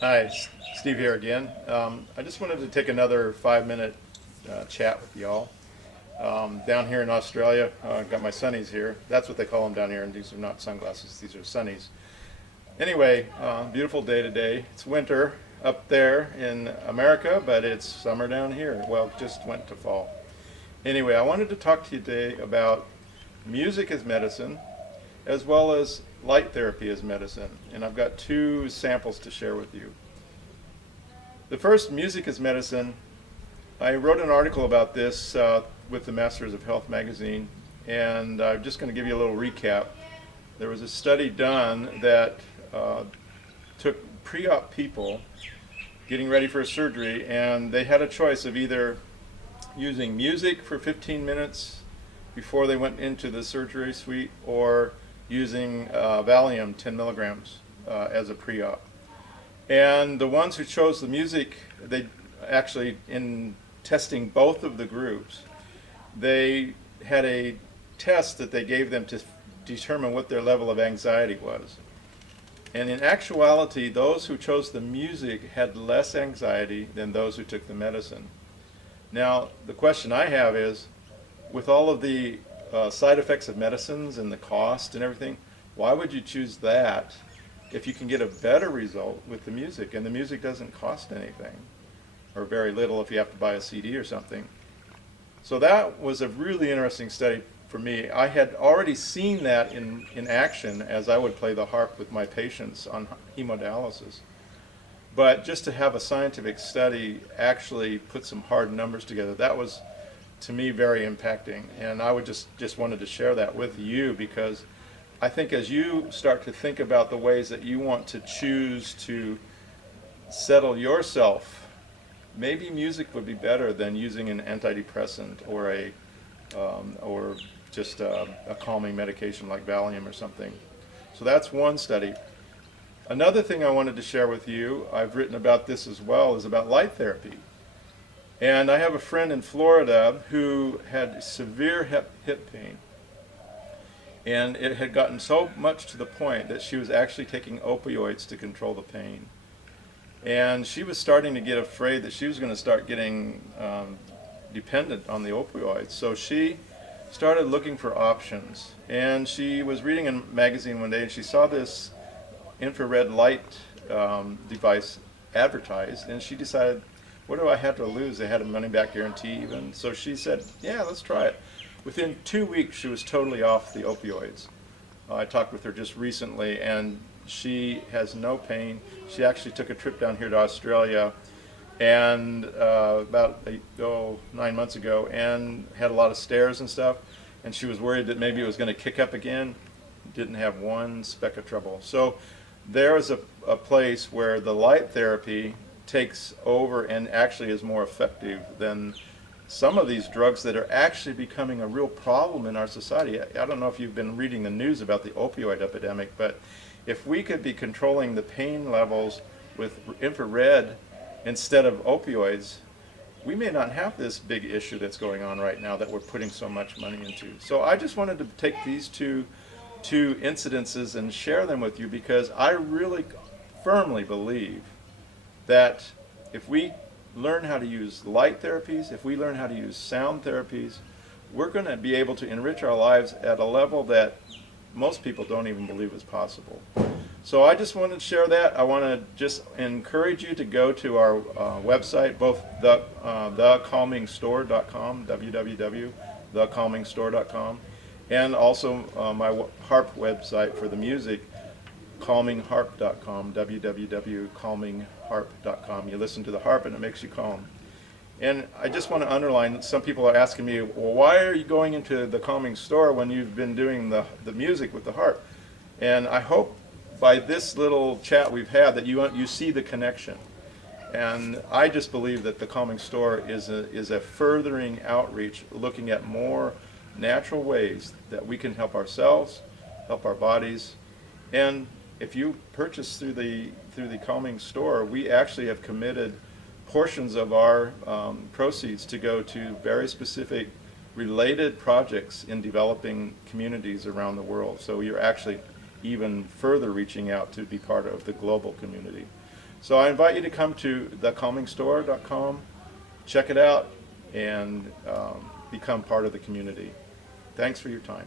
Hi, Steve here again. I just wanted to take another 5 minute chat with y'all. Down here in Australia, got my sunnies here. That's what they call them down here, and these are not sunglasses, these are sunnies. Anyway, beautiful day today. It's winter up there in America, but it's summer down here. Well, just went to fall. Anyway, I wanted to talk to you today about music as medicine, as well as light therapy as medicine. And I've got two samples to share with you. The first, music as medicine. I wrote an article about this with the Masters of Health magazine, and I'm just going to give you a little recap. There was a study done that took pre-op people getting ready for a surgery, and they had a choice of either using music for 15 minutes before they went into the surgery suite, or using Valium 10 milligrams as a pre-op. And the ones who chose the music, they actually, in testing both of the groups, they had a test that they gave them to determine what their level of anxiety was. And in actuality, those who chose the music had less anxiety than those who took the medicine. Now, the question I have is, with all of the side effects of medicines and the cost and everything, why would you choose that if you can get a better result with the music? And the music doesn't cost anything, or very little if you have to buy a CD or something. So that was a really interesting study for me. I had already seen that in action as I would play the harp with my patients on hemodialysis. But just to have a scientific study actually put some hard numbers together, that was, to me, very impacting. And I would just wanted to share that with you, because I think as you start to think about the ways that you want to choose to settle yourself, maybe music would be better than using an antidepressant or just a calming medication like Valium or something. So that's one study. Another thing I wanted to share with you, I've written about this as well, is about light therapy. And I have a friend in Florida who had severe hip pain. And it had gotten so much to the point that she was actually taking opioids to control the pain. And she was starting to get afraid that she was going to start getting dependent on the opioids. So she started looking for options. And she was reading a magazine one day, and she saw this infrared light device advertised, and she decided, what do I have to lose? They had a money back guarantee even. So she said, yeah, let's try it. Within 2 weeks, she was totally off the opioids. I talked with her just recently, and she has no pain. She actually took a trip down here to Australia and about 9 months ago, and had a lot of stairs and stuff, and she was worried that maybe it was going to kick up again. Didn't have one speck of trouble. So there is a place where the light therapy takes over and actually is more effective than some of these drugs that are actually becoming a real problem in our society. I don't know if you've been reading the news about the opioid epidemic, but if we could be controlling the pain levels with infrared instead of opioids, we may not have this big issue that's going on right now that we're putting so much money into. So I just wanted to take these two incidences and share them with you, because I really firmly believe that if we learn how to use light therapies, if we learn how to use sound therapies, we're going to be able to enrich our lives at a level that most people don't even believe is possible. So I just wanted to share that. I want to just encourage you to go to our website, both thecalmingstore.com, www.thecalmingstore.com, and also my Harp website for the music, calmingharp.com, www.calmingharp.com. You listen to the harp and it makes you calm. And I just want to underline that some people are asking me, well, why are you going into the calming store when you've been doing the music with the harp? And I hope by this little chat we've had that you see the connection. And I just believe that the calming store is a furthering outreach, looking at more natural ways that we can help ourselves, help our bodies. And if you purchase through the calming store, we actually have committed portions of our proceeds to go to very specific related projects in developing communities around the world. So you're actually even further reaching out to be part of the global community. So I invite you to come to thecalmingstore.com, check it out, and become part of the community. Thanks for your time.